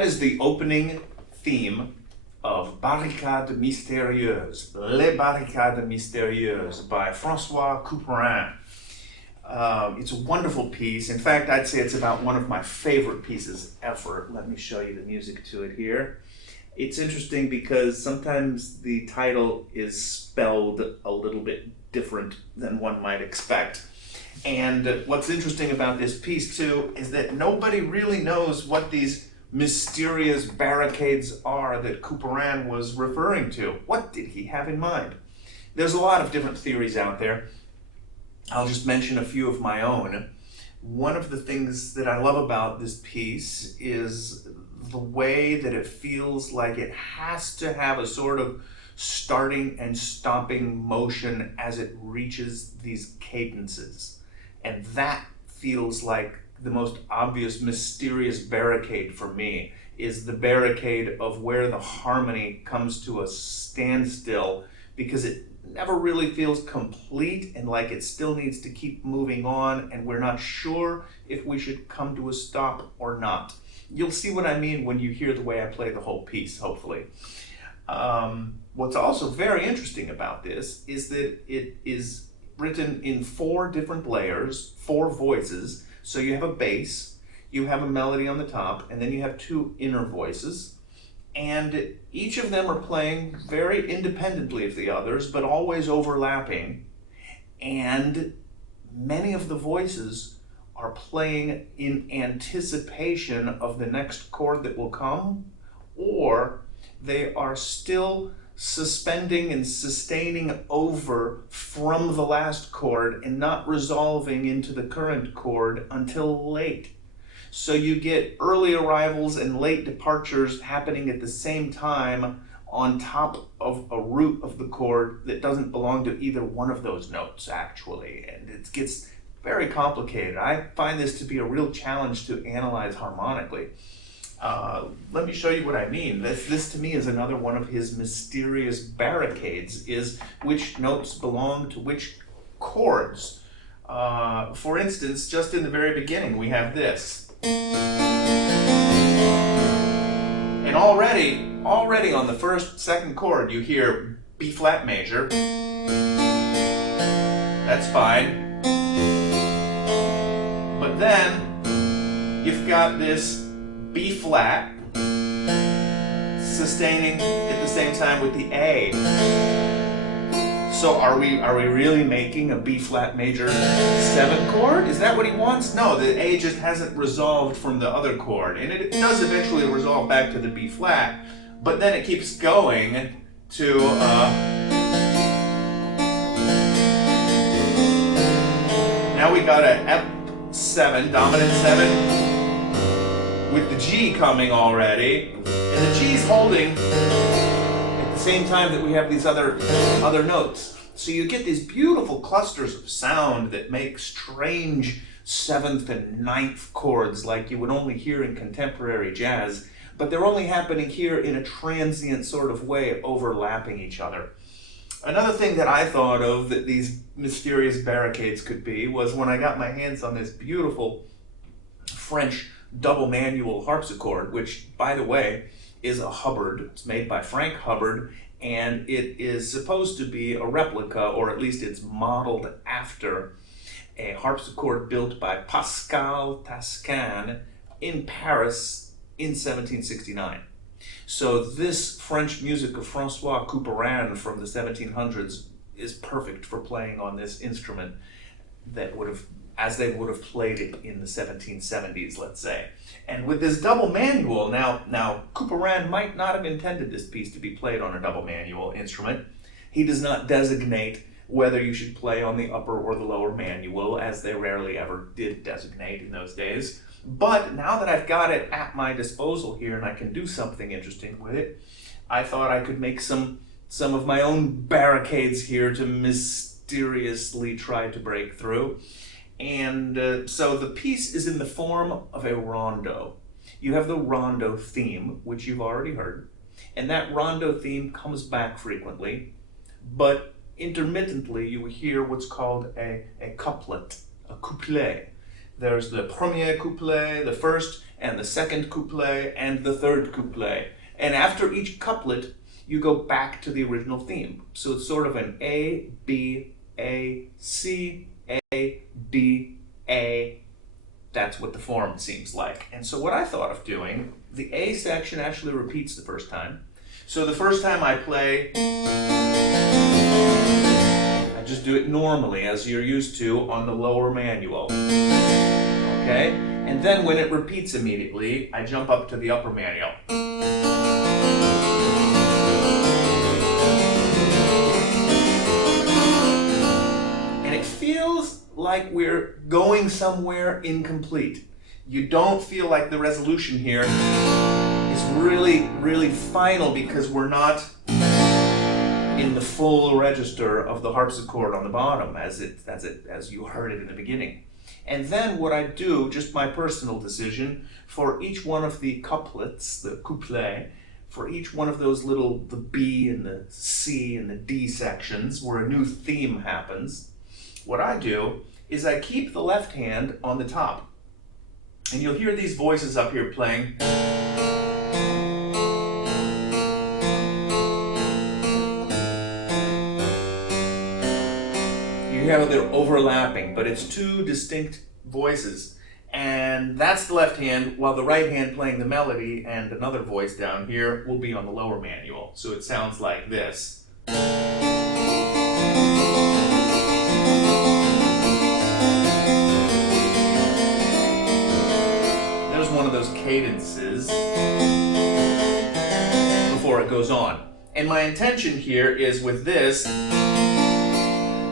That is the opening theme of Baricades Mystérieuses, Les Barricades Mystérieuses by Francois Couperin. It's a wonderful piece. In fact, I'd say it's about one of my favorite pieces ever. Let me show you the music to it here. It's interesting because sometimes the title is spelled a little bit different than one might expect. And what's interesting about this piece too is that nobody really knows what these mysterious barricades are that Couperin was referring to. What did he have in mind? There's a lot of different theories out there. I'll just mention a few of my own. One of the things that I love about this piece is the way that it feels like it has to have a sort of starting and stopping motion as it reaches these cadences. And that feels like the most obvious mysterious barricade for me, is the barricade of where the harmony comes to a standstill because it never really feels complete and like it still needs to keep moving on, and we're not sure if we should come to a stop or not. You'll see what I mean when you hear the way I play the whole piece, hopefully. What's also very interesting about this is that it is written in 4 different layers, 4 voices. So you have a bass, you have a melody on the top, and then you have 2 inner voices. And each of them are playing very independently of the others, but always overlapping. And many of the voices are playing in anticipation of the next chord that will come, or they are still suspending and sustaining over from the last chord and not resolving into the current chord until late. So you get early arrivals and late departures happening at the same time on top of a root of the chord that doesn't belong to either one of those notes, actually. And it gets very complicated. I find this to be a real challenge to analyze harmonically. Let me show you what I mean. This to me is another one of his mysterious barricades, is which notes belong to which chords. For instance, just in the very beginning, we have this. And already on the first, second chord, you hear B flat major. That's fine. But then you've got this B flat sustaining at the same time with the A. So are we really making a B flat major 7 chord? Is that what he wants? No, the A just hasn't resolved from the other chord, and it does eventually resolve back to the B flat, but then it keeps going to now we got a F7, dominant 7, with the G coming already, and the G's holding at the same time that we have these other notes. So you get these beautiful clusters of sound that make strange 7th and 9th chords like you would only hear in contemporary jazz, but they're only happening here in a transient sort of way, overlapping each other. Another thing that I thought of that these mysterious barricades could be was when I got my hands on this beautiful French double manual harpsichord, which, by the way, is a Hubbard. It's made by Frank Hubbard, and it is supposed to be a replica, or at least it's modeled after a harpsichord built by Pascal Tascan in Paris in 1769. So this French music of Francois Couperin from the 1700s is perfect for playing on this instrument that would have, as they would have played it in the 1770s, let's say. And with this double manual, now Couperin might not have intended this piece to be played on a double manual instrument. He does not designate whether you should play on the upper or the lower manual, as they rarely ever did designate in those days. But now that I've got it at my disposal here and I can do something interesting with it, I thought I could make some of my own barricades here to mysteriously try to break through. And so the piece is in the form of a rondo. You have the rondo theme, which you've already heard, and that rondo theme comes back frequently, but intermittently you hear what's called a couplet, a couplet. There's the premier couplet, the first and the second couplet, and the third couplet. And after each couplet, you go back to the original theme. So it's sort of an A, B, A, C, A, B, A. That's what the form seems like. And so what I thought of doing, the A section actually repeats the first time. So the first time I play, I just do it normally as you're used to on the lower manual. Okay? And then when it repeats immediately, I jump up to the upper manual. And it feels like we're going somewhere incomplete. You don't feel like the resolution here is really, really final because we're not in the full register of the harpsichord on the bottom as you heard it in the beginning. And then what I do, just my personal decision, for each one of the couplets, the couplet, for each one of those little, the B and the C and the D sections where a new theme happens, what I do is I keep the left hand on the top. And you'll hear these voices up here playing. You hear how they're overlapping, but it's two distinct voices. And that's the left hand, while the right hand playing the melody and another voice down here will be on the lower manual. So it sounds like this. There's one of those cadences before it goes on. And my intention here is with this,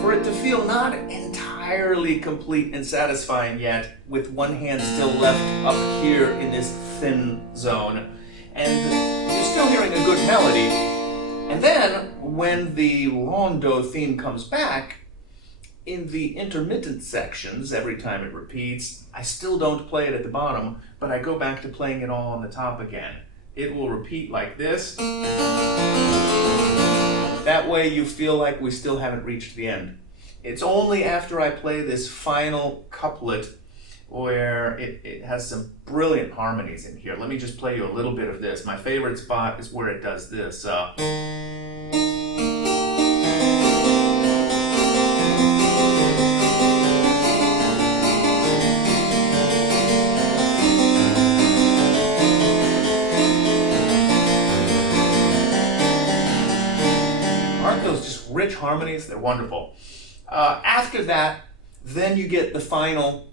for it to feel not entirely complete and satisfying yet, with one hand still left up here in this thin zone. And you're still hearing a good melody. And then, when the rondo theme comes back, in the intermittent sections, every time it repeats, I still don't play it at the bottom, but I go back to playing it all on the top again. It will repeat like this. That way you feel like we still haven't reached the end. It's only after I play this final couplet where it has some brilliant harmonies in here. Let me just play you a little bit of this. My favorite spot is where it does this. Aren't those just rich harmonies? They're wonderful. After that, then you get the final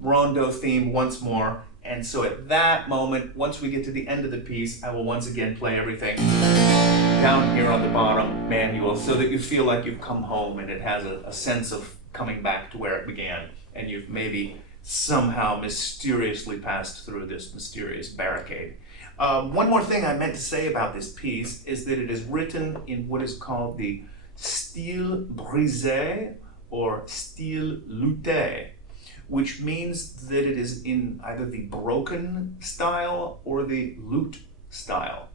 rondo theme once more. And so at that moment, once we get to the end of the piece, I will once again play everything down here on the bottom manual so that you feel like you've come home and it has a sense of coming back to where it began. And you've maybe somehow mysteriously passed through this mysterious barricade. One more thing I meant to say about this piece is that it is written in what is called the style brisé or style lutté, which means that it is in either the broken style or the lute style.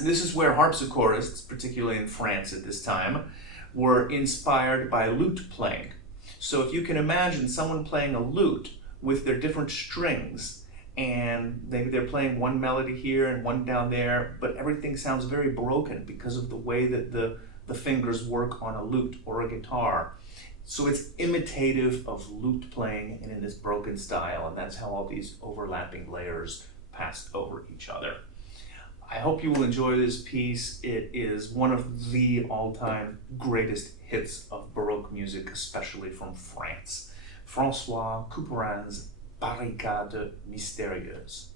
This is where harpsichordists, particularly in France at this time, were inspired by lute playing. So if you can imagine someone playing a lute with their different strings, and maybe they're playing one melody here and one down there, but everything sounds very broken because of the way that the fingers work on a lute or a guitar. So it's imitative of lute playing and in this broken style, and that's how all these overlapping layers passed over each other. I hope you will enjoy this piece. It is one of the all-time greatest hits of Baroque music, especially from France. Francois Couperin's Baricades Mystérieuses.